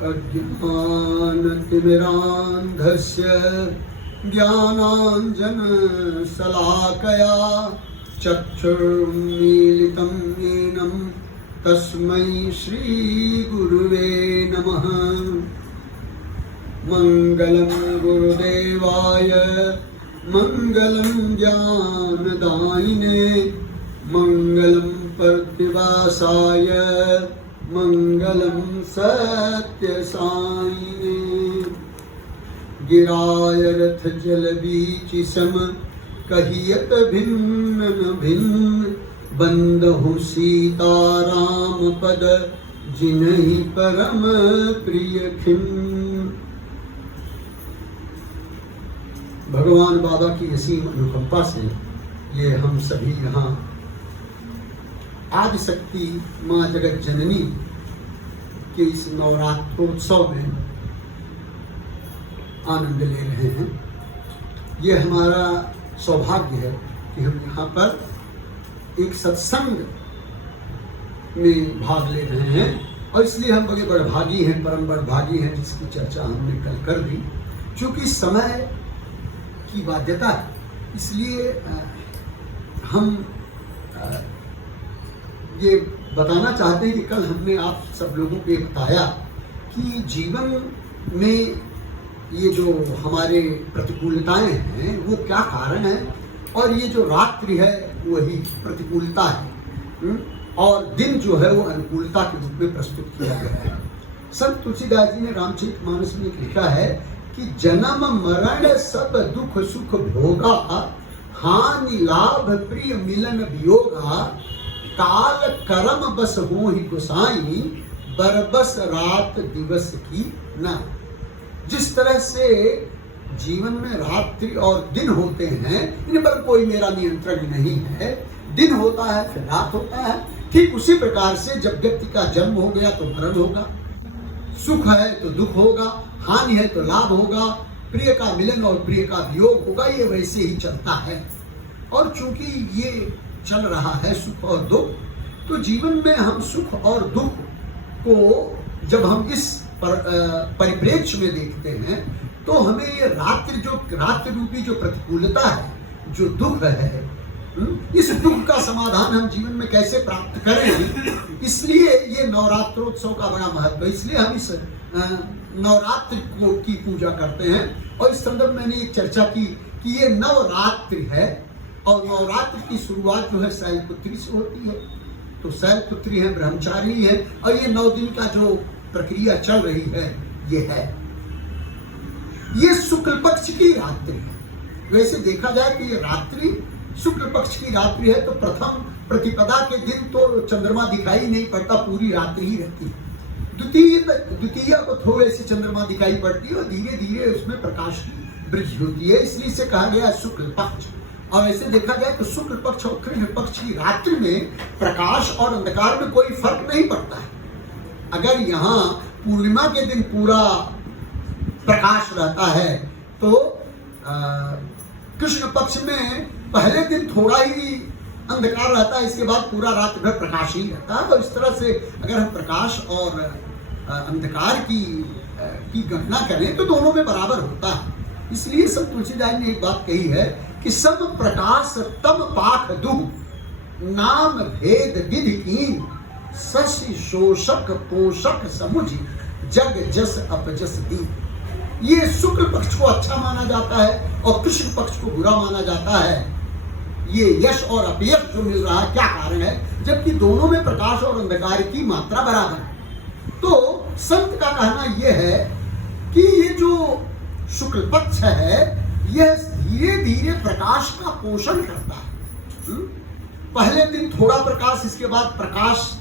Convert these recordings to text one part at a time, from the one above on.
अज्ञानतिमिरान्धस्य ज्ञानाञ्जनशलाकया चक्षुर्मीलितं येन तस्मै श्रीगुरुवे नमः। मङ्गलं गुरुदेवाय मङ्गलं ज्ञानदायिने मङ्गलं प्रतिवासाय मङ्गलं सत्यसायिने। गिराय रथ जल बीच सम कहियत भिन्न न भिन्न बंदहु सीताराम पद जिन्हि परम प्रिय खिन्न। भगवान बाबा की असीम अनुकंपा से ये हम सभी यहाँ आदि शक्ति माँ जगत जननी के इस नवरात्रोत्सव में आनंद ले रहे हैं। ये हमारा सौभाग्य है कि हम यहाँ पर एक सत्संग में भाग ले रहे हैं और इसलिए हम बड़े बड़भागी हैं, परम बड़भागी हैं, जिसकी चर्चा हमने कल कर दी। चूँकि समय की बाध्यता है इसलिए हम ये बताना चाहते हैं कि कल हमने आप सब लोगों को ये बताया कि जीवन में ये जो हमारे प्रतिकूलताएं हैं वो क्या कारण है, और ये जो रात्रि है वही प्रतिकूलता है और दिन जो है वो अनुकूलता के रूप में प्रस्तुत किया गया है। संत तुलसीदास जी ने रामचरितमानस में लिखा है कि जन्म मरण सब दुख सुख भोगा हानि लाभ प्रिय मिलन वियोगा काल करम बस होहि गोसाई बरबस रात दिवस की न। जिस तरह से जीवन में रात्रि और दिन होते हैं इन पर कोई मेरा नियंत्रण नहीं है। दिन होता है फिर रात होता है। ठीक उसी प्रकार से जब व्यक्ति का जन्म हो गया तो मरण होगा, सुख है तो दुख होगा, हानि है तो लाभ होगा, प्रिय का मिलन और प्रिय का वियोग होगा। ये वैसे ही चलता है और चूंकि ये चल रहा है सुख और दुख, तो जीवन में हम सुख और दुख को जब हम इस परिप्रेक्ष्य में देखते हैं तो हमें ये रात्रि रूपी जो प्रतिकूलता है, जो दुख है, इस दुख का समाधान हम जीवन में कैसे प्राप्त करें, इसलिए ये नवरात्रोत्सव का बड़ा महत्व है। इसलिए हम इस नवरात्रि की पूजा करते हैं और इस संदर्भ में मैंने एक चर्चा की कि ये नवरात्रि है और नवरात्रि की शुरुआत जो है शैलपुत्री से होती है। तो शैलपुत्री है, ब्रह्मचारी है और ये 9 दिन का जो प्रक्रिया चल रही है ये शुक्ल पक्ष की रात्रि है। वैसे देखा जाए कि ये रात्रि शुक्ल पक्ष की रात्रि है तो प्रथम प्रतिपदा के दिन तो चंद्रमा दिखाई नहीं पड़ता, पूरी रात्रि ही रहती है। द्वितीय को थोड़े से चंद्रमा दिखाई पड़ती है और धीरे धीरे उसमें प्रकाश की वृद्धि होती है, इसलिए से कहा गया शुक्ल पक्ष। और ऐसे देखा जाए तो शुक्ल पक्ष और कृष्ण पक्ष की रात्रि में प्रकाश और अंधकार में कोई फर्क नहीं पड़ता है। अगर यहाँ पूर्णिमा के दिन पूरा प्रकाश रहता है तो कृष्ण पक्ष में पहले दिन थोड़ा ही अंधकार रहता है, इसके बाद पूरा रात भर प्रकाश ही रहता है। और इस तरह से अगर हम प्रकाश और अंधकार की गणना करें तो दोनों में बराबर होता है। इसलिए संत तुलसीदास ने एक बात कही है कि सब प्रकाश तम पाख दुह नाम भेद विधि कीन शशि शोषक पोषक समुझ जग जस अपजस दी। ये शुक्ल पक्ष को अच्छा माना जाता है और कृष्ण पक्ष को बुरा माना जाता है। ये यश और अपयश जो मिल रहा है क्या कारण है, जबकि दोनों में प्रकाश और अंधकार की मात्रा बराबर है। तो संत का कहना यह है कि ये जो शुक्ल पक्ष है यह धीरे धीरे प्रकाश का पोषण करता है। पहले दिन थोड़ा प्रकाश, इसके बाद प्रकाश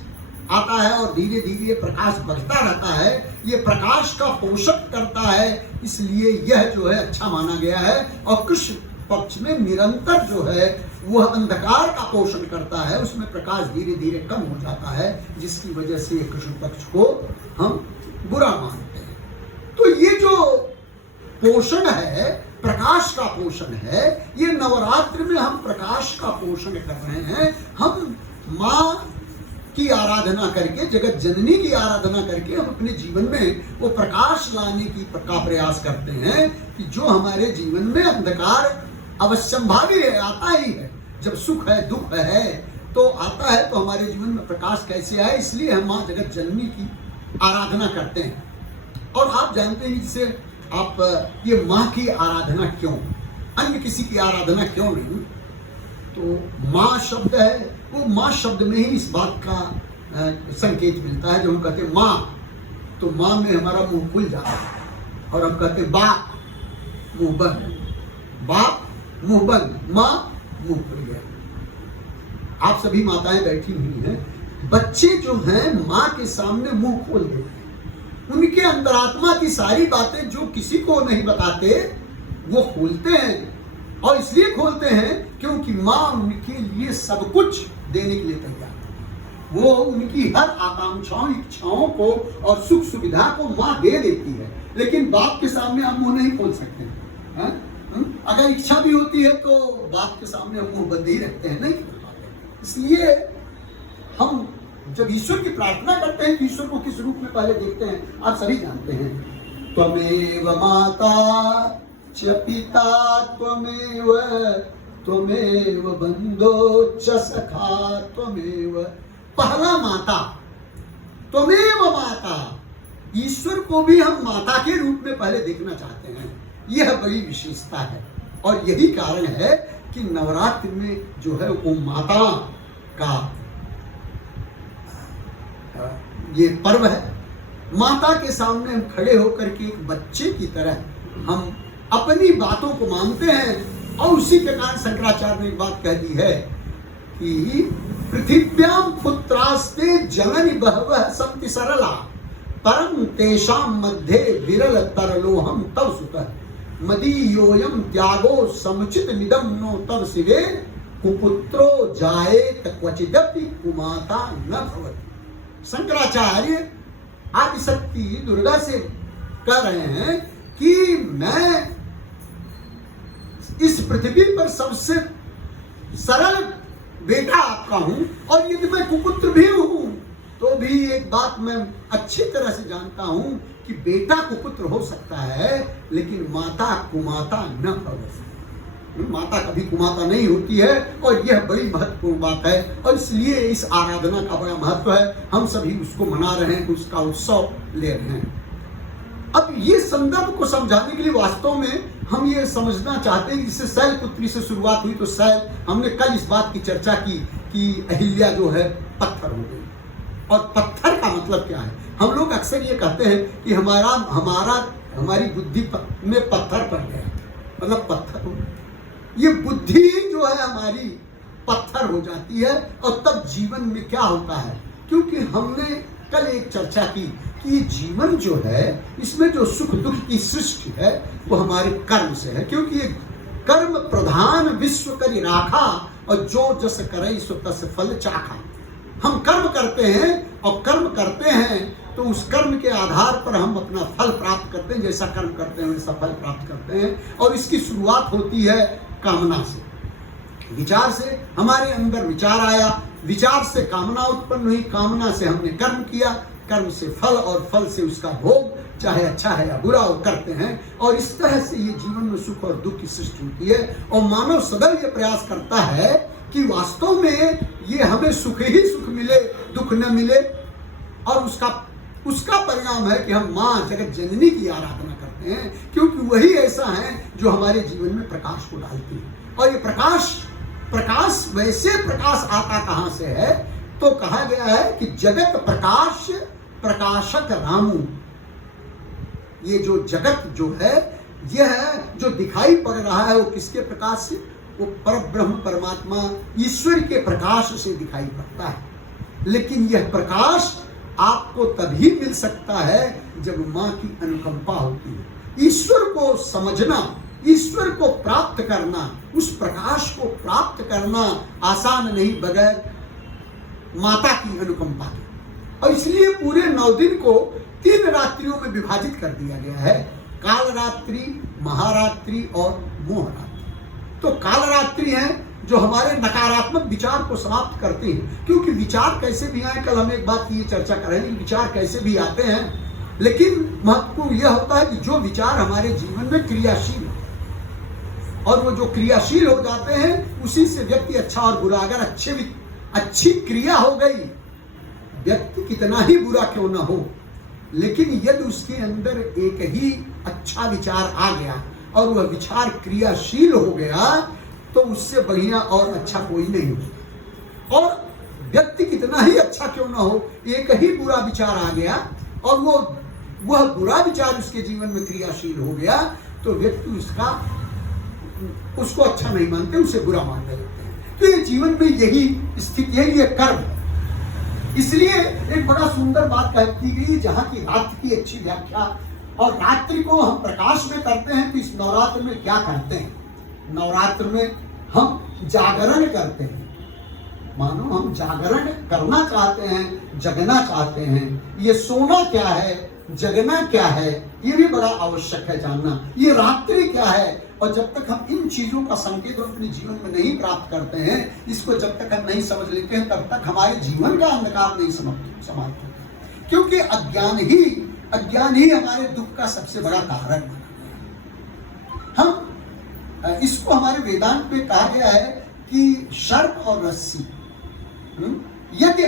आता है और धीरे धीरे प्रकाश बढ़ता रहता है। ये प्रकाश का पोषक करता है, इसलिए यह जो है अच्छा माना गया है। और कृष्ण पक्ष में निरंतर जो है वह अंधकार का पोषण करता है, उसमें प्रकाश धीरे धीरे कम हो जाता है, जिसकी वजह से कृष्ण पक्ष को हम बुरा मानते हैं। तो ये जो पोषण है, प्रकाश का पोषण है, ये नवरात्रि में हम प्रकाश का पोषण कर रहे हैं। हम माँ की आराधना करके, जगत जननी की आराधना करके हम अपने जीवन में वो प्रकाश लाने का प्रयास करते हैं कि जो हमारे जीवन में अंधकार अवश्यंभावी है, आता ही है। जब सुख है, दुख है तो आता है, तो हमारे जीवन में प्रकाश कैसे आए, इसलिए हम माँ जगत जननी की आराधना करते हैं। और आप जानते हैं जिसे आप ये माँ की आराधना क्यों, अन्य किसी की आराधना क्यों नहीं? तो माँ शब्द है, वो माँ शब्द में ही इस बात का संकेत मिलता है। जो हम कहते हैं माँ, तो माँ में हमारा मुंह खुल जाता है, और हम कहते हैं बाप, मुंह बंद, बाप मुंह बंद, माँ मुंह खुल गया। आप सभी माताएं बैठी हुई हैं, बच्चे जो हैं माँ के सामने मुंह खोल देते हैं, उनके अंतरात्मा की सारी बातें जो किसी को नहीं बताते वो खोलते हैं। और इसलिए खोलते हैं क्योंकि माँ उनके लिए सब कुछ देने के लिए तैयार है। वो उनकी हर आकांक्षाओं, इच्छाओं को और सुख सुविधा को माँ दे देती है, लेकिन बाप के सामने हम मुंह नहीं खोल सकते हैं। अगर इच्छा भी होती है तो बाप के सामने हम मुंह बंद ही रखते हैं, नहीं खोल पाते। इसलिए हम जब ईश्वर की प्रार्थना करते हैं, ईश्वर को किस रूप में पहले देखते हैं, आप सभी जानते हैं। त्वमेव माता च पिता त्वमेव, त्वमेव बंधो च सखा त्वमेव। पहला माता, त्वमेव माता। ईश्वर को भी हम माता के रूप में पहले देखना चाहते हैं, यह बड़ी विशेषता है। और यही कारण है कि नवरात्र में जो है वो माता का ये पर्व है। माता के सामने हम खड़े होकर के एक बच्चे की तरह हम अपनी बातों को मानते हैं। और उसी के कारण शंकराचार्य ने एक बात कह दी है कि पृथिव्याम पुत्रास्ते जननी बहवः सन्ति सरला, परम तेषां मध्ये विरल तरलोहम तव सुतः, मदीयोयम त्यागो समुचित निदम नो तव शिवे, कुपुत्रो जायेत क्वचिदपि कुमाता न भवति। शंकराचार्य आदिशक्ति दुर्गा से कह रहे हैं कि मैं इस पृथ्वी पर सबसे सरल बेटा आपका हूं, और यदि मैं कुपुत्र भी हूं तो भी एक बात मैं अच्छी तरह से जानता हूं कि बेटा कुपुत्र हो सकता है, लेकिन माता कुमाता न भवति। माता कभी कुमाता नहीं होती है, और यह बड़ी महत्वपूर्ण बात है। और इसलिए इस आराधना का बड़ा महत्व है। हम सभी उसको मना रहे हैं, उसका उत्सव ले रहे हैं। अब ये संदर्भ को समझाने के लिए वास्तव में हम ये समझना चाहते हैं कि जिससे शैलपुत्री से शुरुआत हुई, तो शैल, हमने कल इस बात की चर्चा की कि अहिल्या जो है पत्थर हो गई। और पत्थर का मतलब क्या है? हम लोग अक्सर ये कहते हैं कि हमारी बुद्धि में पत्थर पड़ गया, मतलब पत्थर हो, ये बुद्धि जो है हमारी पत्थर हो जाती है। और तब जीवन में क्या होता है? क्योंकि हमने कल एक चर्चा की कि ये जीवन जो है, इसमें जो सुख दुख की सृष्टि है वो हमारे कर्म से है। क्योंकि ये कर्म प्रधान विश्व करी राखा, और जो जस करे सो तस फल चाखा। हम कर्म करते हैं, और कर्म करते हैं तो उस कर्म के आधार पर हम अपना फल प्राप्त करते हैं। जैसा कर्म करते हैं वैसा फल प्राप्त करते हैं। और इसकी शुरुआत होती है कामना से, विचार से। हमारे अंदर विचार आया, विचार से कामना उत्पन्न हुई, कामना से हमने कर्म किया, कर्म से फल, और फल से उसका भोग, चाहे अच्छा है या बुरा, वो करते हैं। और इस तरह से ये जीवन में सुख और दुख की सृष्टि होती है। और मानव सदैव ये प्रयास करता है कि वास्तव में ये हमें सुख ही सुख मिले, दुख न मिले। और उसका परिणाम है कि हम माँ जगत जननी की आराधना करते हैं, क्योंकि वही ऐसा है जो हमारे जीवन में प्रकाश को डालती है। और ये प्रकाश वैसे प्रकाश आता कहाँ से है? तो कहा गया है कि जगत प्रकाश प्रकाशक रामू। ये जो जगत जो है, यह जो दिखाई पड़ रहा है, वो किसके प्रकाश से? वो परब्रह्म परमात्मा ईश्वर के प्रकाश से दिखाई पड़ता है। लेकिन यह प्रकाश आपको तभी मिल सकता है जब माँ की अनुकंपा होती है। ईश्वर को समझना, ईश्वर को प्राप्त करना, उस प्रकाश को प्राप्त करना आसान नहीं बगैर माता की अनुकंपा के। और इसलिए पूरे 9 दिन को 3 रात्रियों में विभाजित कर दिया गया है, काल रात्रि, महारात्रि और मोह रात्रि। तो काल रात्रि है जो हमारे नकारात्मक विचार को समाप्त करते हैं। क्योंकि विचार कैसे भी आए, कल हम एक बात की चर्चा करेंगे, विचार कैसे भी आते हैं, लेकिन महत्वपूर्ण यह होता है कि जो विचार हमारे जीवन में क्रियाशील हो, और वो जो क्रियाशील हो जाते हैं उसी से व्यक्ति अच्छा और बुरा, अगर अच्छी क्रिया हो गई, व्यक्ति कितना ही बुरा क्यों ना हो, लेकिन यदि उसके अंदर एक ही अच्छा विचार आ गया और वह विचार क्रियाशील हो गया, तो उससे बढ़िया और अच्छा कोई नहीं हो। और व्यक्ति कितना ही अच्छा क्यों ना हो, एक ही बुरा विचार आ गया और वह बुरा विचार उसके जीवन में क्रियाशील हो गया, तो व्यक्ति उसको अच्छा नहीं मानते, उसे बुरा मानने लगते हैं। तो ये जीवन में यही स्थिति है, ये कर्म है। इसलिए एक बड़ा सुंदर बात की गई, जहां की रात्रि की अच्छी व्याख्या, और रात्रि को हम प्रकाश में करते हैं। तो इस नवरात्र में क्या करते हैं? नवरात्र में हम जागरण करते हैं, मानो हम जागरण करना चाहते हैं, जगना चाहते हैं। ये सोना क्या है, जगना क्या है, ये भी बड़ा आवश्यक है जानना। ये रात्रि क्या है, और जब तक हम इन चीजों का संकेत अपने जीवन में नहीं प्राप्त करते हैं, इसको जब तक हम नहीं समझ लेते हैं, तब तक हमारे जीवन का अंधकार नहीं समाप्त होता। क्योंकि अज्ञान ही हमारे दुख का सबसे बड़ा कारण है। हम इसको हमारे वेदांत में कहा गया है कि सर्प और रस्सी। यदि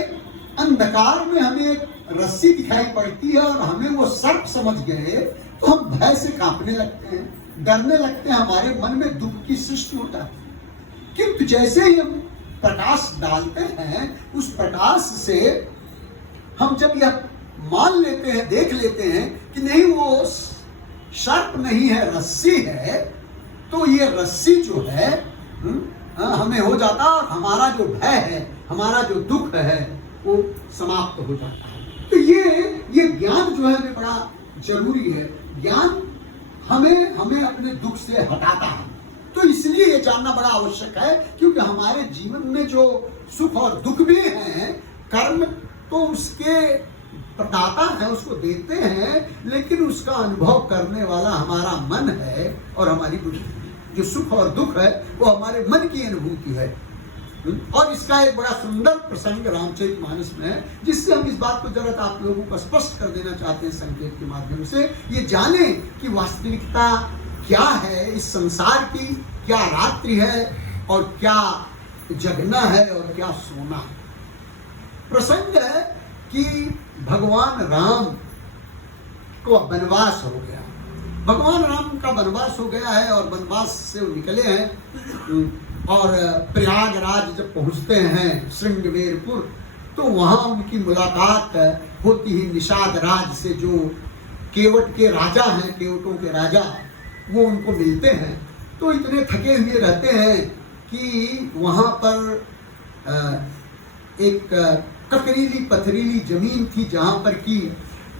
अंधकार में हमें एक रस्सी दिखाई पड़ती है और हमें वो सर्प समझ गए, तो हम भय से कांपने लगते हैं, डरने लगते हैं, हमारे मन में दुख की सृष्टि होता है। किंतु जैसे ही हम प्रकाश डालते हैं, उस प्रकाश से हम जब यह मान लेते हैं, देख लेते हैं कि नहीं वो सर्प नहीं है, रस्सी है, तो ये रस्सी जो है हमें हो जाता, और हमारा जो भय है, हमारा जो दुख है, वो समाप्त हो जाता है। तो ये ज्ञान जो है हमें बड़ा जरूरी है। ज्ञान हमें अपने दुख से हटाता है। तो इसलिए ये जानना बड़ा आवश्यक है, क्योंकि हमारे जीवन में जो सुख और दुख भी हैं, कर्म तो उसके प्रदाता है, उसको देते हैं, लेकिन उसका अनुभव करने वाला हमारा मन है और हमारी बुद्धि। जो सुख और दुख है वो हमारे मन की अनुभूति है। और इसका एक बड़ा सुंदर प्रसंग रामचरितमानस में है, जिससे हम इस बात को जरा आप लोगों को स्पष्ट कर देना चाहते हैं संकेत के माध्यम से। ये जाने कि वास्तविकता क्या है इस संसार की, क्या रात्रि है और क्या जगना है और क्या सोना है। प्रसंग है कि भगवान राम को वनवास हो गया। भगवान राम का वनवास हो गया है और वनवास से वो निकले हैं, और प्रयागराज जब पहुंचते हैं श्रृंगवेरपुर, तो वहां उनकी मुलाकात होती ही निषाद राज से, जो केवट के राजा हैं, केवटों के राजा, वो उनको मिलते हैं। तो इतने थके हुए रहते हैं कि वहां पर एक ककरीली पथरीली जमीन थी, जहां पर की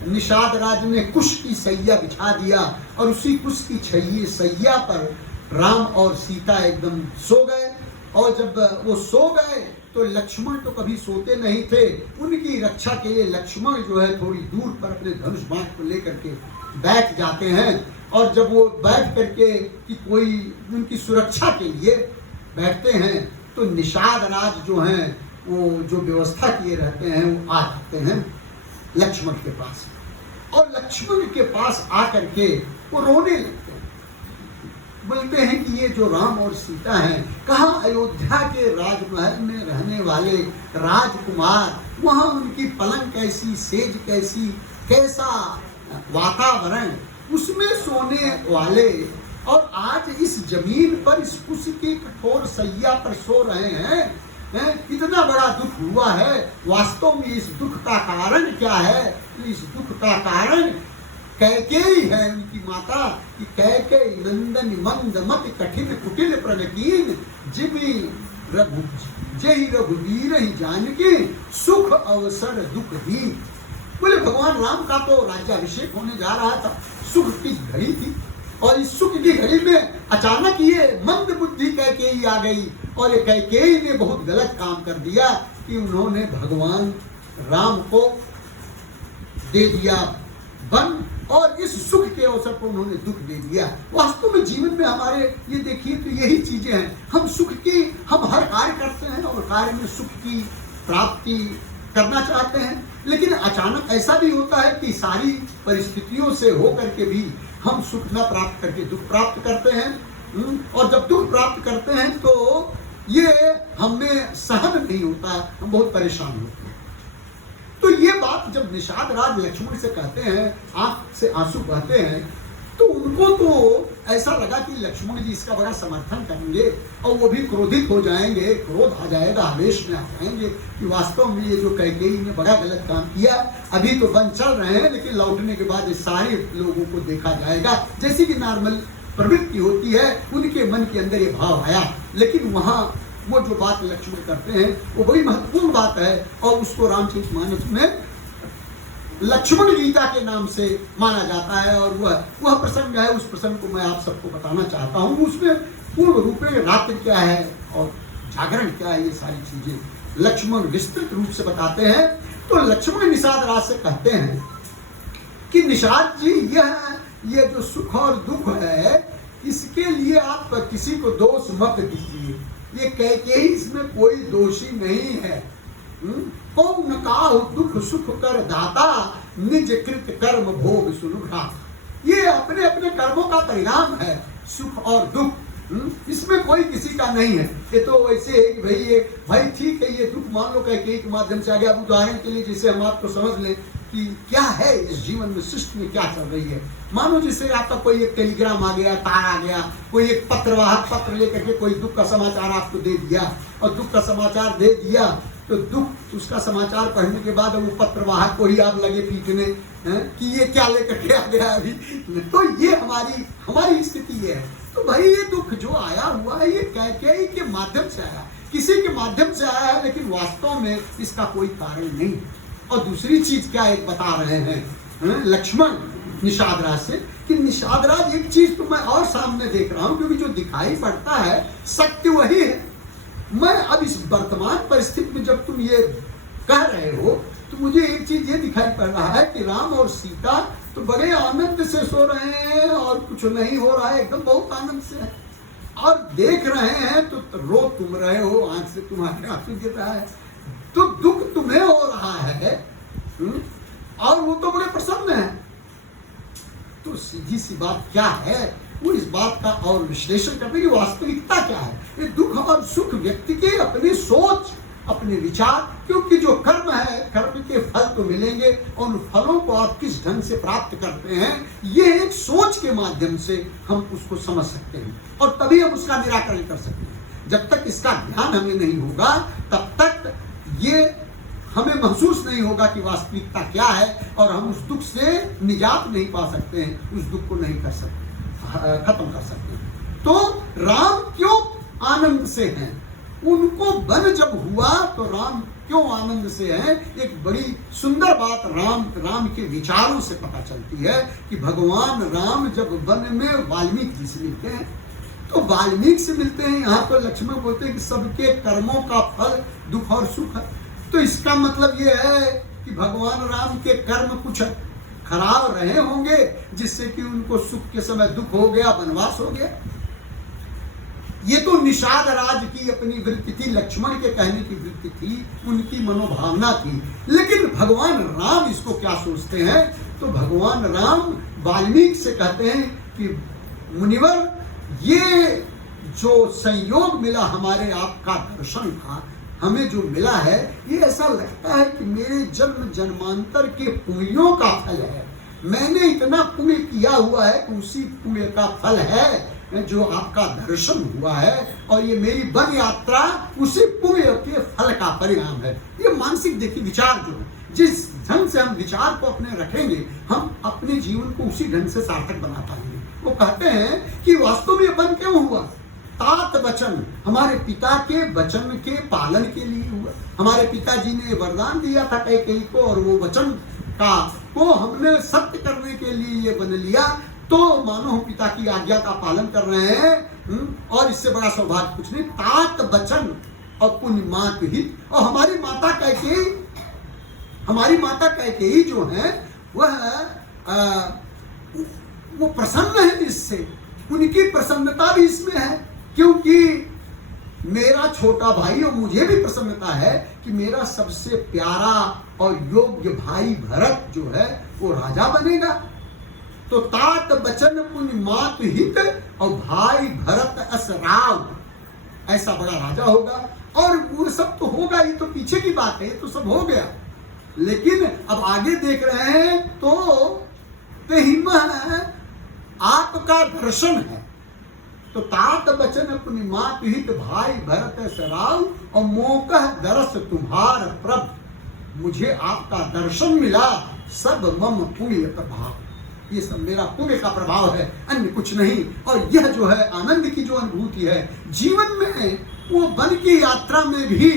निषाद राज ने कुश की सैया बिछा दिया, और उसी कुश की सैया पर राम और सीता एकदम सो गए। और जब वो सो गए तो लक्ष्मण तो कभी सोते नहीं थे, उनकी रक्षा के लिए लक्ष्मण जो है थोड़ी दूर पर अपने धनुष बाण को लेकर के बैठ जाते हैं। और जब वो बैठ करके कि कोई उनकी सुरक्षा के लिए बैठते हैं, तो निषाद राज जो हैं वो जो व्यवस्था किए रहते हैं, वो आ जाते हैं लक्ष्मण के पास, और लक्ष्मण के पास आकर के वो रोने लगते हैं। बोलते हैं कि ये जो राम और सीता हैं, कहाँ अयोध्या के राजमहल में रहने वाले राजकुमार, वहाँ उनकी पलंग कैसी, सेज कैसी, कैसा वातावरण, उसमें सोने वाले, और आज इस जमीन पर इस कुश की कठोर सैया पर सो रहे हैं। इतना बड़ा दुख हुआ है। वास्तव में इस दुख का कारण क्या है? इस दुख का कारण कैकेयी है, उनकी माता कि कैकेयी नंदन मंद मत कठिन कुटिल प्रणकीन जिबी जय रघुवीर ही जानके सुख अवसर दुख ही। बोले भगवान राम का तो राज्याभिषेक होने जा रहा था, सुख की घड़ी थी, और इस सुख की घड़ी में अचानक ये मंद बुद्धि कैकेयी आ गई, और ये कैकेयी ने बहुत गलत काम कर दिया कि उन्होंने भगवान राम को दे दिया वन, और इस सुख के अवसर पर उन्होंने दुख दे दिया। वास्तव में जीवन में हमारे ये देखिए तो यही चीजें हैं, हम सुख की, हम हर कार्य करते हैं और कार्य में सुख की प्राप्ति करना चाहते हैं, लेकिन अचानक ऐसा भी होता है कि सारी परिस्थितियों से होकर के भी हम सुख न प्राप्त करके दुख प्राप्त करते हैं। और जब दुख प्राप्त करते हैं तो ये हमें सहन नहीं होता, हम बहुत परेशान होते हैं। तो ये बात जब निषाद राज लक्ष्मण से कहते हैं, आंख से आंसू बहते हैं, तो उनको तो ऐसा लगा कि लक्ष्मण जी इसका बड़ा समर्थन करेंगे और वो भी क्रोधित हो जाएंगे, क्रोध आ जाएगा, आवेश में आ जाएंगे कि वास्तव में ये जो कैकेयी ने बड़ा गलत काम किया, अभी तो वन चल रहे हैं लेकिन लौटने के बाद ये सारे लोगों को देखा जाएगा। जैसे कि नॉर्मल प्रवृत्ति होती है, उनके मन के अंदर ये भाव आया। लेकिन वहाँ वो जो बात लक्ष्मण करते हैं वो बड़ी महत्वपूर्ण बात है और उसको रामचरितमानस में लक्ष्मण गीता के नाम से माना जाता है। और वह प्रसंग है, उस प्रसंग को मैं आप सबको बताना चाहता हूँ। उसमें पूर्ण रूप में रात्रि क्या है और जागरण क्या है, ये सारी चीजें लक्ष्मण विस्तृत रूप से बताते हैं। तो लक्ष्मण निषाद राज से कहते हैं कि निषाद जी, ये जो सुख और दुख है, इसके लिए आप किसी को दोष मत दीजिए। ये कैकेयी इसमें कोई दोषी नहीं है। कौन काहु दुख सुख कर दाता, निज कृत कर्म भोग सुनुघा। ये अपने अपने कर्मों का परिणाम है, सुख और दुख। इसमें कोई किसी का नहीं है। ये तो वैसे है कि भाई ठीक है, ये दुख मान लो कैकेयी के माध्यम से आ गया। अब उदाहरण के लिए जैसे हम आपको समझ लें कि क्या है इस जीवन में, सृष्टि में क्या चल रही है। मानो जैसे आपका कोई एक टेलीग्राम आ गया, तार आ गया, कोई एक पत्रवाहक पत्र लेकर के कोई दुख का समाचार आपको दे दिया, और दुख का समाचार दे दिया तो दुख उसका समाचार पढ़ने के बाद वो पत्रवाहक को ही आप लगे पीटने कि ये क्या लेकर के आ गया अभी। तो ये हमारी स्थिति है। तो भाई ये दुख जो आया हुआ है, ये कैकेयी के माध्यम से आया, किसी के माध्यम से आया है, लेकिन वास्तव में इसका कोई कारण नहीं। और दूसरी चीज क्या एक बता रहे हैं लक्ष्मण निषाद राज से, कि निषाद राज एक चीज तो मैं और सामने देख रहा हूं, क्योंकि जो दिखाई पड़ता है सत्य वही है। मैं अब इस वर्तमान परिस्थिति में जब तुम ये कह रहे हो तो मुझे एक चीज ये दिखाई पड़ रहा है कि राम और सीता तो बड़े आनंद से सो रहे हैं और कुछ नहीं हो रहा है, एकदम बहुत आनंद से है। और देख रहे हैं तो रो तुम रहे हो, आंख से तुम्हारे आंसू गिर रहा है, तो दुख तुम्हें हो रहा है और वो तो बड़े प्रसन्न है। तो सीधी सी बात क्या है, वो इस बात का और विश्लेषण करने की वास्तविकता क्या है। ये दुख और सुख व्यक्ति के अपनी सोच, अपने विचार, क्योंकि जो कर्म है, कर्म के फल तो मिलेंगे और उन फलों को आप किस ढंग से प्राप्त करते हैं, ये एक सोच के माध्यम से हम उसको समझ सकते हैं और तभी हम उसका निराकरण कर सकते हैं। जब तक इसका ज्ञान हमें नहीं होगा तब तक ये हमें महसूस नहीं होगा कि वास्तविकता क्या है और हम उस दुख से निजात नहीं पा सकते हैं, उस दुख को नहीं कर सकते, खत्म कर सकते हैं। तो राम क्यों आनंद से हैं, उनको वन जब हुआ तो राम क्यों आनंद से हैं, एक बड़ी सुंदर बात राम के विचारों से पता चलती है कि भगवान राम जब वन में वाल्मीकि जी से मिलते हैं तो वाल्मीकि से मिलते हैं। यहाँ तो लक्ष्मण बोलते हैं कि सबके कर्मों का फल दुख और सुख है। तो इसका मतलब ये है कि भगवान राम के कर्म कुछ खराब रहे होंगे जिससे कि उनको सुख के समय दुख हो गया, वनवास हो गया। ये तो निषाद राज की अपनी वृत्ति थी, लक्ष्मण के कहने की वृत्ति थी, उनकी मनोभावना थी। लेकिन भगवान राम इसको क्या सोचते हैं, तो भगवान राम वाल्मीकि से कहते हैं कि मुनिवर, ये जो संयोग मिला हमारे आपका दर्शन का, हमें जो मिला है, ये ऐसा लगता है कि मेरे जन्म जन्मांतर के पुण्यों का फल है। मैंने इतना पुण्य किया हुआ है कि उसी पुण्य का फल है जो आपका दर्शन हुआ है, और ये मेरी वन यात्रा उसी पुण्य के फल का परिणाम है। ये मानसिक देखिए विचार जो है, जिस ढंग से हम विचार को अपने रखेंगे, हम अपने जीवन को उसी ढंग से सार्थक बना पाएंगे। वो कहते हैं कि वास्तव में वन क्यों हुआ, तात वचन, हमारे पिता के वचन के पालन के लिए हुआ। हमारे पिताजी ने वरदान दिया था कैकेयी को, और वो वचन का को हमने सत्य करने के लिए ये बन लिया। तो मानो हम पिता की आज्ञा का पालन कर रहे हैं, और इससे बड़ा सौभाग्य कुछ नहीं। तात वचन और पुण्य मात हित, और हमारी माता कैकेयी जो है वह वो प्रसन्न है इससे, उनकी प्रसन्नता भी इसमें है, क्योंकि मेरा छोटा भाई और मुझे भी प्रसन्नता है कि मेरा सबसे प्यारा और योग्य भाई भरत जो है वो राजा बनेगा। तो तात बचन पुण्य मात हित और भाई भरत अस राव, ऐसा बड़ा राजा होगा। और वो सब तो होगा, ये तो पीछे की बात है, ये तो सब हो गया। लेकिन अब आगे देख रहे हैं तो आपका दर्शन है। तो तात बचन पुण्य मात हित भाई भरत अस राव और मोकह दरस तुम्हार प्रभ, मुझे आपका दर्शन मिला, सब मम पुण्य प्रभाव, ये सब मेरा पुण्य का प्रभाव है, अन्य कुछ नहीं। और यह जो है आनंद की जो अनुभूति है जीवन में, वो वन की यात्रा में भी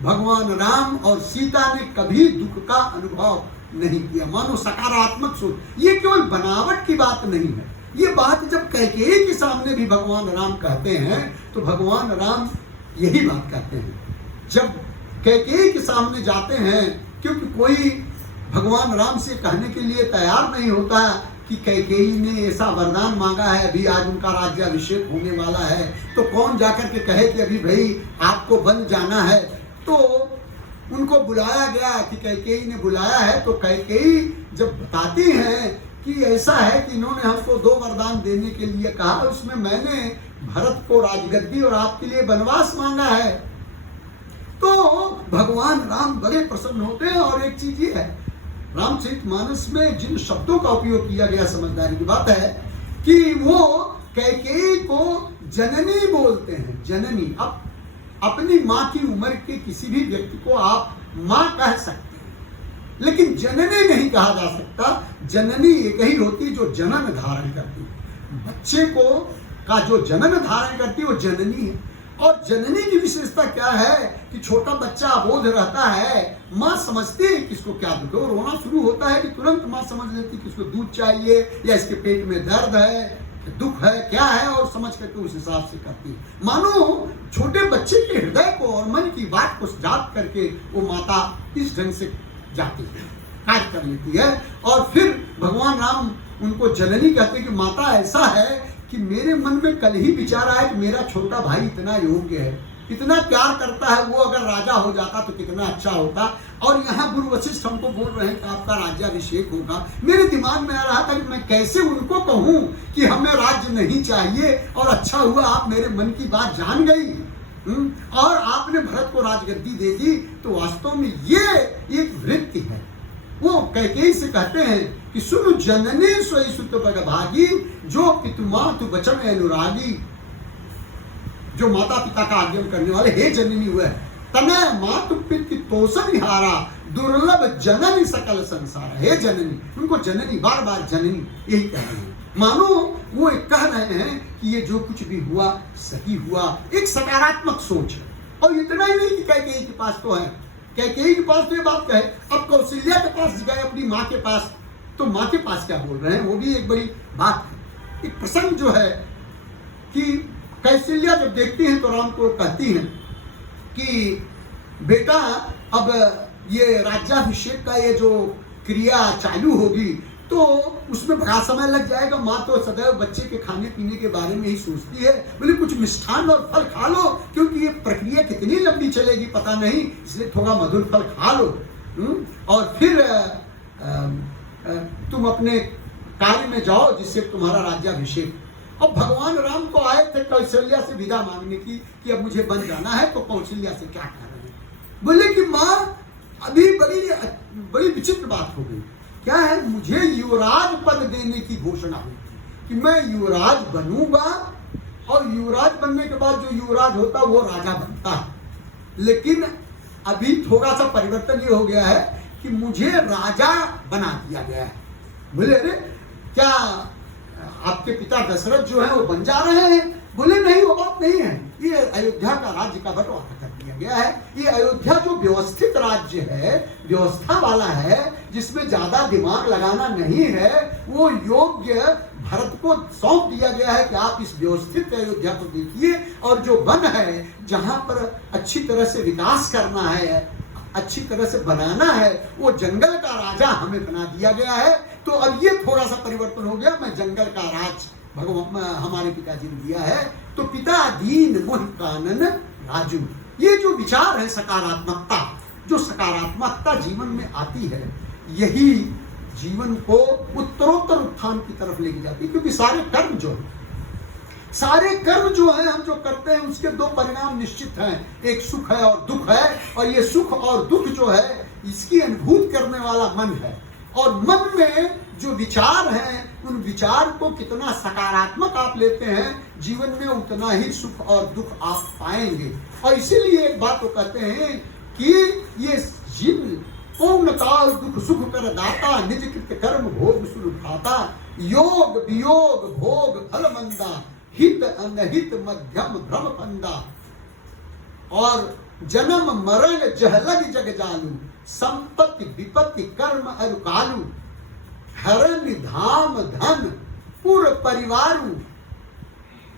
भगवान राम और सीता ने कभी दुख का अनुभव नहीं किया। मानो सकारात्मक सोच, ये केवल बनावट की बात नहीं है। ये बात जब कैकेयी के सामने भी भगवान राम कहते हैं तो भगवान राम यही बात कहते हैं। जब कैकेयी के सामने जाते हैं, क्योंकि कोई भगवान राम से कहने के लिए तैयार नहीं होता कि कैकेयी ने ऐसा वरदान मांगा है, अभी आज उनका राज्याभिषेक होने वाला है, तो कौन जाकर के कहे कि अभी भाई आपको वन जाना है। तो उनको बुलाया गया कि कैकेयी ने बुलाया है, तो कैकेयी जब बताती हैं कि ऐसा है कि इन्होंने हमको 2 वरदान देने के लिए कहा, उसमें मैंने भरत को राजगद्दी और आपके लिए वनवास मांगा है, तो भगवान राम बड़े प्रसन्न होते हैं। और एक चीज ये है, रामचरितमानस में जिन शब्दों का उपयोग किया गया, समझदारी की बात है कि वो कैकेयी को जननी बोलते हैं। जननी, अब अपनी माँ की उम्र के किसी भी व्यक्ति को आप माँ कह सकते हैं, लेकिन जननी नहीं कहा जा सकता। जननी एक ही होती है जो जनन धारण करती है, बच्चे को का जो जनन धारण करती है वो जननी है। और जननी की विशेषता क्या है कि छोटा बच्चा अबोध रहता है, माँ समझती है किसको क्या दुख है, और रोना शुरू होता है कि तुरंत माँ समझ लेती है कि इसको दूध चाहिए या इसके पेट में दर्द है, दुख है, क्या है, और समझ करके उस हिसाब से करती है। मानो छोटे बच्चे के हृदय को और मन की बात को जाग करके वो माता इस ढंग से जाती है, कार्य कर लेती है। और फिर भगवान राम उनको जननी कहते हैं कि माता ऐसा है कि मेरे मन में कल ही विचार आया कि मेरा छोटा भाई इतना योग्य है, इतना प्यार करता है, वो अगर राजा हो जाता तो कितना अच्छा होता। और यहाँ गुरु वशिष्ठ हमको बोल रहे हैं कि आपका राज्याभिषेक होगा। मेरे दिमाग में आ रहा था कि मैं कैसे उनको कहूँ कि हमें राज्य नहीं चाहिए, और अच्छा हुआ आप मेरे मन की बात जान गई और आपने भरत को राजगद्दी दे दी। तो वास्तव में ये एक वृत्ति है। वो कैकेयी से कहते हैं कि सुन जननी सोई सुत बग भागी, जो पितुमातु वचन अनुरागी, जो माता पिता का आज्ञा करने वाले, हे जननी हुए तनय मातु पितृ तोषण हारा, दुर्लभ जननी सकल संसार। हे जननी, उनको जननी, बार बार जननी यही कह रहे हैं। मानो वो एक कह रहे हैं कि ये जो कुछ भी हुआ सही हुआ, एक सकारात्मक सोच है। और इतना ही नहीं कि कैकेयी के पास तो है, कैकेयी के पास तो ये बात कहे, अब कौशल्या के पास गए अपनी माँ के पास, तो माँ के पास क्या बोल रहे हैं, वो भी एक बड़ी बात है। एक प्रसंग जो है कि कौशल्या जब देखती हैं तो राम को कहती हैं कि बेटा अब ये राज्याभिषेक का ये जो क्रिया चालू होगी तो उसमें बड़ा समय लग जाएगा। माँ तो सदैव बच्चे के खाने पीने के बारे में ही सोचती है, बोले कुछ मिष्ठान और फल खा लो, क्योंकि ये प्रक्रिया कितनी लंबी चलेगी पता नहीं, इसलिए थोड़ा मधुर फल खा लो और फिर तुम अपने कार्य में जाओ जिससे तुम्हारा राज्याभिषेक। और भगवान राम को आए थे कौशल्या से विदा मांगने की कि अब मुझे बन जाना है, तो कौशल्या से क्या कह रहे हैं, बोले कि माँ अभी बड़ी विचित्र बात हो गई। क्या है, मुझे युवराज पद देने की घोषणा हुई थी कि मैं युवराज बनूंगा, और युवराज बनने के बाद जो युवराज होता वो राजा बनता है। लेकिन अभी थोड़ा सा परिवर्तन ये हो गया है कि मुझे राजा बना दिया गया है। बोले अरे क्या आपके पिता दशरथ जो है वो बन जा रहे हैं? बोले नहीं, वो बात नहीं है, ये अयोध्या का राज्य का बंटवारा कर दिया गया है। ये अयोध्या जो व्यवस्थित राज्य है, व्यवस्था वाला है, जिसमें ज्यादा दिमाग लगाना नहीं है, वो योग्य भरत को सौंप दिया गया है कि आप इस व्यवस्थित अयोध्या को देखिए, और जो वन है जहां पर अच्छी तरह से विकास करना है, अच्छी तरह से बनाना है, वो जंगल का राजा हमें बना दिया गया है। तो तो अब ये थोड़ा सा परिवर्तन हो गया, मैं जंगल का राज भगवान हमारे पिताजी ने दिया है, तो पिता दीन मोह कानन राजू। ये जो विचार है सकारात्मकता, जो सकारात्मकता जीवन में आती है, यही जीवन को उत्तरोत्तर उत्थान की तरफ लेके जाती है। क्योंकि सारे कर्म जो है हम जो करते हैं उसके दो परिणाम निश्चित हैं, एक सुख है और दुख है, और ये सुख और दुख जो है इसकी अनुभूति करने वाला मन है, और मन में जो विचार हैं उन विचार को कितना सकारात्मक आप लेते हैं, जीवन में उतना ही सुख और दुख आप पाएंगे। और इसीलिए एक बात वो कहते हैं कि ये जीवन पूर्ण काल दुख सुख कर दाता, निज कृत कर्म भोग सुख खाता, योग वियोग भोग फल मंदा, हित अनहित मध्यम भ्रम फंदा, और जन्म मरण जहलग जग जालू, संपत्ति विपत्ति कर्म अरु कालू, धरणी धाम धन पुर परिवारू।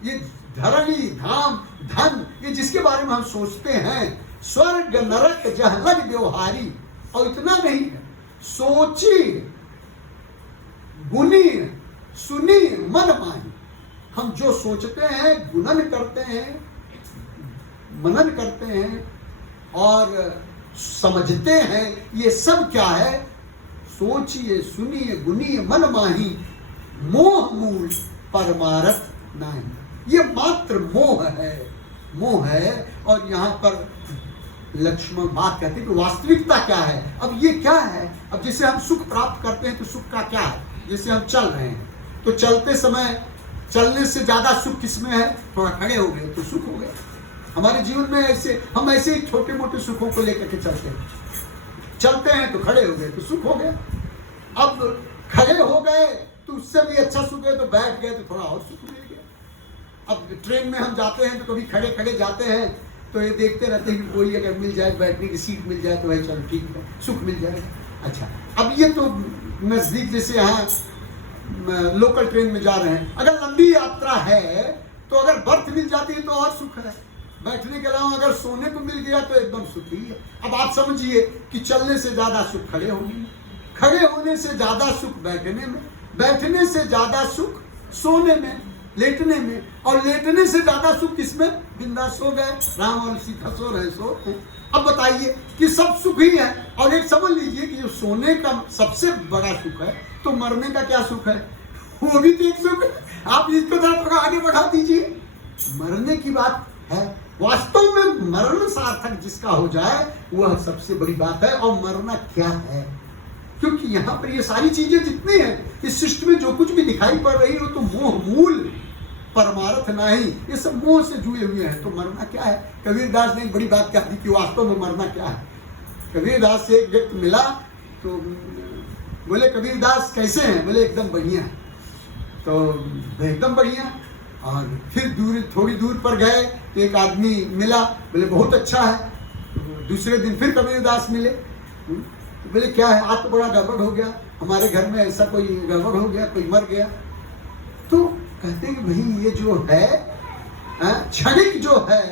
ये धरणी धाम धन, ये जिसके बारे में हम सोचते हैं, स्वर्ग नरक जहलग व्यवहारी। और इतना नहीं है, सोची गुनी सुनी मन माही। हम जो सोचते हैं, गुणन करते हैं, मनन करते हैं और समझते हैं, ये सब क्या है? सोचिए सुनिए गुनिए मन माही, मोह मूल परमारथ नहीं। ये मात्र मोह है। और यहाँ पर लक्ष्मण बात कहते हैं कि वास्तविकता क्या है। अब ये क्या है? अब जैसे हम सुख प्राप्त करते हैं तो सुख का क्या है? जैसे हम चल रहे हैं तो चलते समय चलने से ज्यादा सुख किसमें है? थोड़ा खड़े हो गए तो सुख हो गया। हमारे जीवन में हम ऐसे ही छोटे मोटे सुखों को लेकर के चलते हैं तो खड़े हो गए तो सुख हो गया। अब खड़े हो गए तो उससे भी अच्छा सुख है, तो बैठ गए तो थोड़ा और सुख मिल गया। अब ट्रेन में हम जाते हैं तो कभी खड़े खड़े जाते हैं तो ये देखते रहते हैं कि कोई अगर मिल जाए, बैठने की सीट मिल जाए तो भाई चलो ठीक है, सुख मिल जाएगा। अच्छा, अब ये तो नजदीक, जैसे यहाँ लोकल ट्रेन में जा रहे हैं, अगर लंबी यात्रा है तो अगर बर्थ मिल जाती है तो और सुख है। बैठने के अलावा अगर सोने को मिल गया तो एकदम सुखी है। अब आप समझिए कि चलने से ज्यादा सुख खड़े होने में, खड़े होने से ज्यादा सुख बैठने में, बैठने से ज्यादा सुख सोने में, लेटने में, और लेटने से ज्यादा सुख किसमें? बिंदास सो गए, राम और सीता सो रहे सो। अब बताइए कि सब सुख ही है। और एक समझ लीजिए कि जो सोने का सबसे बड़ा सुख है, तो मरने का क्या सुख है? वो भी तो एक सुख है। आप इसको थोड़ा आगे बढ़ा दीजिए। मरने की बात है, वास्तव में मरण सार्थक जिसका हो जाए वह सबसे बड़ी बात है। और मरना क्या है? क्योंकि यहाँ पर ये सारी चीजें जितनी हैं इस सृष्टि में, जो कुछ भी दिखाई पड़ रही हो, तो मोह मूल परमार्थ नहीं, ये सब मोह से जुड़े हुए हैं। तो मरना क्या है? कबीरदास ने एक बड़ी बात कह दी कि वास्तव में मरना क्या है। कबीरदास से एक व्यक्ति मिला तो बोले, कबीरदास कैसे हैं? बोले एकदम बढ़िया। तो एकदम बढ़िया। और फिर थोड़ी दूर पर गए तो एक आदमी मिला, बोले बहुत अच्छा है। तो दूसरे दिन फिर कबीरदास मिले, तो बोले क्या है? आज तो बड़ा गड़बड़ हो गया, हमारे घर में ऐसा कोई गड़बड़ हो गया, कोई मर गया। तो कहते हैं कि भाई ये जो है क्षणिक जो है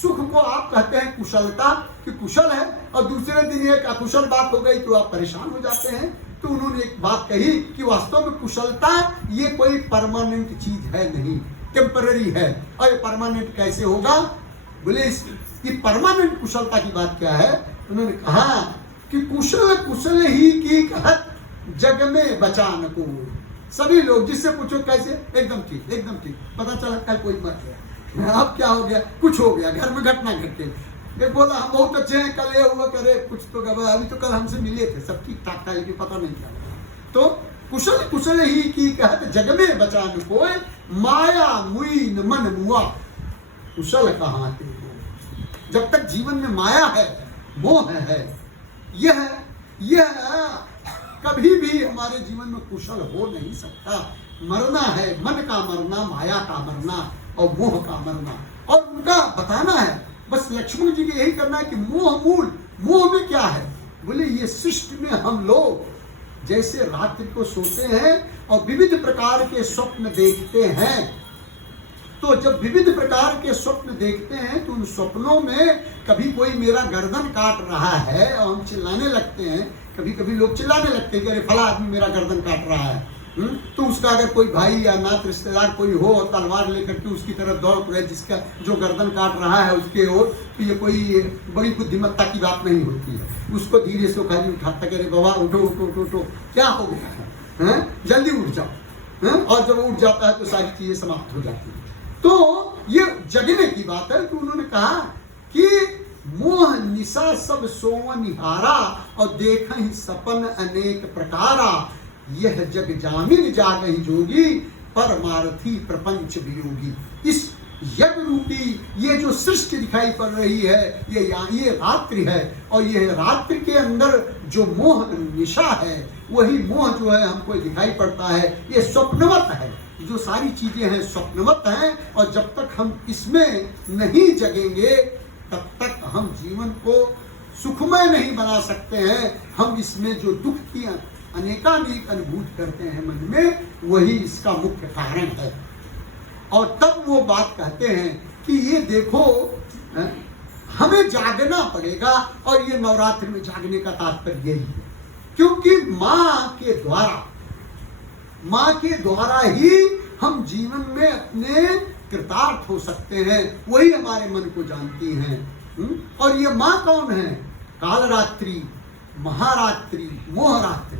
सुख को आप कहते हैं कुशलता, कि कुशल है, और दूसरे दिन एक अकुशल बात हो गई तो आप परेशान हो जाते हैं। तो उन्होंने एक बात कही कि वास्तव में कुशलता ये कोई परमानेंट चीज है नहीं, टेम्पररी है। और ये परमानेंट कैसे होगा? बोले ये परमानेंट कुशलता की बात क्या है? उन्होंने कहा कि कुशल कुशल ही की कहत जग में बचान को। सभी लोग जिससे पूछो कैसे, एकदम ठीक एकदम ठीक। पता चला कल कोई मर गया, अब क्या हो गया? कुछ हो गया, घर में घटना घट गई। एक बोला हम बहुत अच्छे हैं, कल ये हुआ, करे कुछ तो अभी तो कल हमसे मिले थे, सब ठीक ठाक था, लेकिन पता नहीं क्या। तो कुशल कुशल ही की कहत जग में बचान कोय, माया मुई न मन मुआ कुशल कहाँ ते। जब तक जीवन में माया है, मोह है, यह कभी भी हमारे जीवन में कुशल हो नहीं सकता। मरना है, मन का मरना, माया का मरना और मोह का मरना, और उनका बताना है। बस लक्ष्मण जी को यही करना है कि मोह मूल, मोह में क्या है? बोले ये सृष्टि में हम लोग जैसे रात्रि को सोते हैं और विविध प्रकार के स्वप्न देखते हैं, तो जब विविध प्रकार के स्वप्न देखते हैं तो उन स्वप्नों में कभी कोई मेरा गर्दन काट रहा है और हम चिल्लाने लगते हैं कभी कभी लोग चिल्लाने लगते हैं कि अरे फला आदमी मेरा गर्दन काट रहा है। तो उसका अगर कोई भाई या नात रिश्तेदार कोई हो और तलवार लेकर के उसकी तरफ दौड़ पड़े जिसका जो गर्दन काट रहा है उसके ओर, तो ये कोई बड़ी बुद्धिमत्ता की बात नहीं होती है। उसको धीरे से खाली उठाता कि अरे बाबा उठो उठो उठो उठो, क्या हो गया है, जल्दी उठ जाओ। और जब उठ जाता है तो सारी चीजें समाप्त हो जाती है। तो ये जगने की बात है। तो उन्होंने कहा कि मोह निशा सब सोवन निहारा और देख ही सपन अनेक प्रकारा, यह जग जामिन जागहि जोगी परमार्थी प्रपंच वियोगी। इस यज्ञ रूपी ये जो सृष्टि दिखाई पड़ रही है ये रात्रि है, और ये रात्रि के अंदर जो मोह निशा है वही मोह जो है हमको दिखाई पड़ता है। ये स्वप्नवत है, जो सारी चीजें हैं स्वप्नवत हैं, और जब तक हम इसमें नहीं जगेंगे तब तक हम जीवन को सुखमय नहीं बना सकते हैं। हम इसमें जो दुख की अनेकानेक अनुभूत करते हैं मन में, वही इसका मुख्य कारण है। और तब वो बात कहते हैं कि ये देखो हमें जागना पड़ेगा, और ये नवरात्रि में जागने का तात्पर्य यही है, क्योंकि माँ के द्वारा ही हम जीवन में अपने कृतार्थ हो सकते हैं। वही हमारे मन को जानती हैं। और ये माँ कौन है? कालरात्रि, महारात्रि, मोहरात्रि,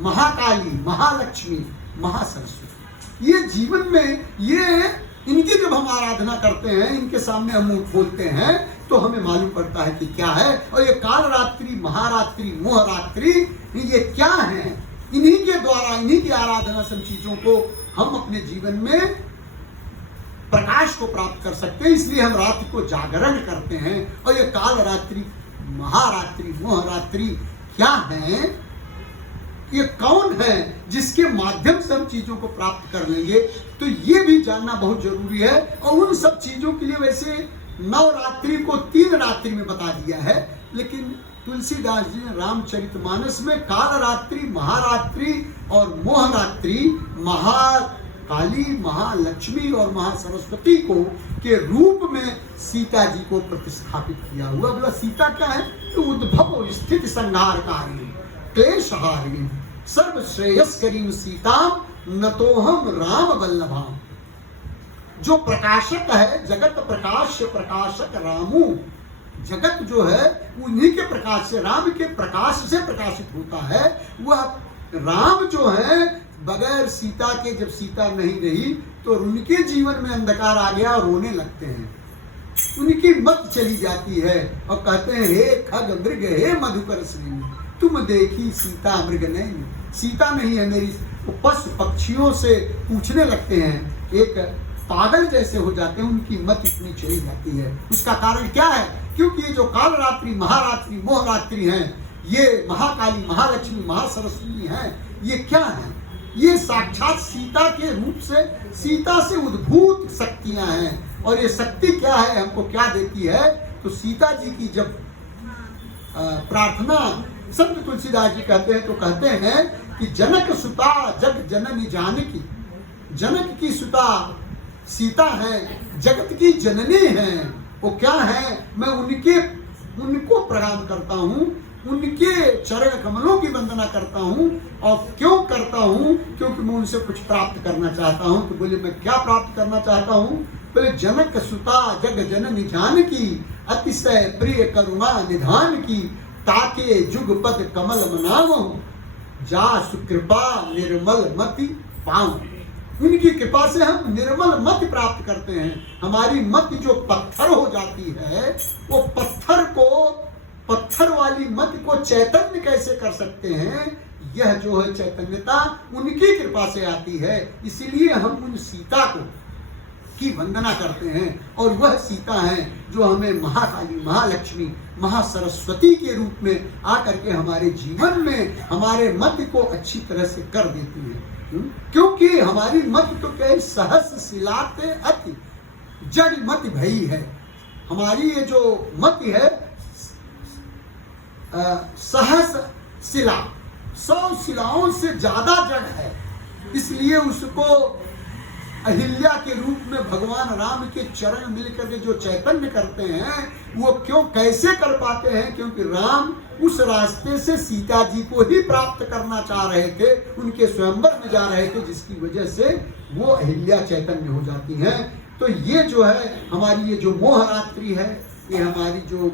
महाकाली, महालक्ष्मी, महासरस्वती। ये जीवन में ये इनकी जब हम आराधना करते हैं, इनके सामने हम मुंह खोलते हैं, तो हमें मालूम पड़ता है कि क्या है। और ये कालरात्रि, महारात्रि, मोहरात्रि ये क्या है? इन्हीं के द्वारा, इन्हीं की आराधना सब चीजों को हम अपने जीवन में प्रकाश को प्राप्त कर सकते हैं। इसलिए हम रात्रि को जागरण करते हैं। और ये कालरात्रि, महारात्रि, मोहरात्रि क्या है? ये कौन है जिसके माध्यम से हम चीजों को प्राप्त कर लेंगे? तो ये भी जानना बहुत जरूरी है। और उन सब चीजों के लिए वैसे नवरात्रि को 3 रात्रि में बता दिया है, लेकिन तुलसीदास जी ने रामचरितमानस में कालरात्रि, महारात्रि और मोहरात्रि, महाकाली, महालक्ष्मी और महासरस्वती को के रूप में सीता जी को प्रतिस्थापित किया हुआ। बोला सीता क्या है? तो उद्भव स्थिति संहारकारिणी, क्लेशहारिणी, सर्व श्रेयस्करीं सीताम नतोहम राम वल्लभाम। जो प्रकाशक है, जगत प्रकाश प्रकाशक रामू, जगत जो है उन्हीं के प्रकाश से, राम के प्रकाश से प्रकाशित होता है। वह राम जो है बगैर सीता के, जब सीता नहीं रही तो उनके जीवन में अंधकार आ गया और रोने लगते हैं। उनकी मत चली जाती है और कहते हैं हे खग मृग हे मधुकर श्रेणी, तुम देखी सीता मृग नहीं, सीता नहीं है मेरी। पशु पक्षियों से पूछने लगते हैं, एक पागल जैसे हो जाते हैं, उनकी मत इतनी चली जाती है। उसका कारण क्या है? क्योंकि ये जो कालरात्रि, महारात्रि, मोहरात्रि हैं, ये महाकाली, महालक्ष्मी, महासरस्वती हैं, ये क्या है? ये साक्षात सीता के रूप से, सीता से उद्भूत शक्तियां हैं। और ये शक्ति क्या है, हमको क्या देती है? तो सीता जी की जब प्रार्थना संत तुलसीदास जी कहते हैं, तो कहते हैं कि जनक सुता जग जननी जानकी, जनक की सुता सीता है, जगत की जननी है। वो क्या है? मैं उनको प्रणाम करता हूँ, उनके चरण कमलों की वंदना करता हूँ। और क्यों करता हूँ? क्योंकि मैं उनसे कुछ प्राप्त करना चाहता हूँ। तो बोले मैं क्या प्राप्त करना चाहता हूँ? बोले जनक सुता जग जननी जानकी, अतिशय प्रिय करुणा निधान की, ताके जुगपद कमल मनावो, जा सुकृपा निर्मल मति पाऊं। उनकी कृपा से हम निर्मल मति प्राप्त करते हैं। हमारी मति जो पत्थर हो जाती है, वो पत्थर वाली मति को चैतन्य कैसे कर सकते हैं? यह जो है चैतन्यता उनकी कृपा से आती है। इसीलिए हम उन सीता को की वंदना करते हैं। और वह सीता है जो हमें महाकाली, महालक्ष्मी, महासरस्वती के रूप में आकर के हमारे जीवन में हमारे मत को अच्छी तरह से कर देती है। क्योंकि हमारी मत तो क्या सहस सिलाते अति जड़ मत भई है। हमारी ये जो मत है सहस शिला, 100 शिलाओं से ज्यादा जड़ है। इसलिए उसको अहिल्या के रूप में भगवान राम के चरण मिलकर के जो चैतन्य करते हैं, वो क्यों कैसे कर पाते हैं? क्योंकि राम उस रास्ते से सीता जी को ही प्राप्त करना चाह रहे थे, उनके स्वयंवर में जा रहे थे, जिसकी वजह से वो अहिल्या चैतन्य हो जाती हैं। तो ये जो है हमारी ये जो मोह रात्रि है, ये हमारी जो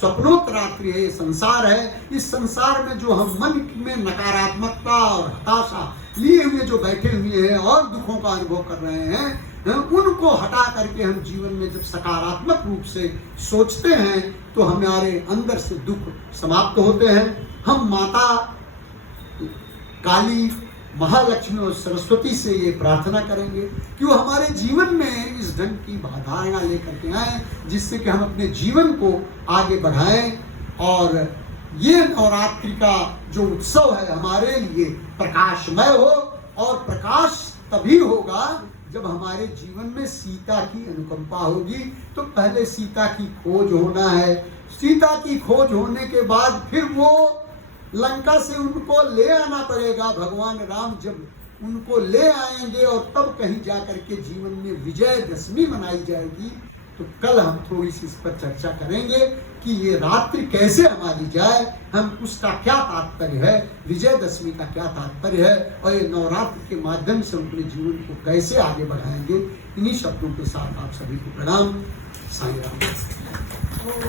स्वप्नोत्तरात्रि है, ये संसार है। इस संसार में जो हम मन में नकारात्मकता और हताशा लिए हुए जो बैठे हुए हैं और दुखों का अनुभव कर रहे हैं, उनको हटा करके हम जीवन में जब सकारात्मक रूप से सोचते हैं तो हमारे अंदर से दुख समाप्त होते हैं। हम माता काली, महालक्ष्मी और सरस्वती से ये प्रार्थना करेंगे कि वो हमारे जीवन में इस ढंग की धारणा लेकर के आए, जिससे कि हम अपने जीवन को आगे बढ़ाएं और ये नवरात्रि का जो उत्सव है हमारे लिए प्रकाशमय हो। और प्रकाश तभी होगा जब हमारे जीवन में सीता की अनुकंपा होगी। तो पहले सीता की खोज होना है, सीता की खोज होने के बाद फिर वो लंका से उनको ले आना पड़ेगा। भगवान राम जब उनको ले आएंगे और तब कहीं जा करके जीवन में विजयदशमी मनाई जाएगी। तो कल हम थोड़ी सी इस पर चर्चा करेंगे कि ये रात्रि कैसे हमारी जाए, हम उसका क्या तात्पर्य है, विजयदशमी का क्या तात्पर्य है, और ये नवरात्र के माध्यम से अपने जीवन को कैसे आगे बढ़ाएंगे। इन्हीं शब्दों के साथ आप सभी को प्रणाम। साईं राम।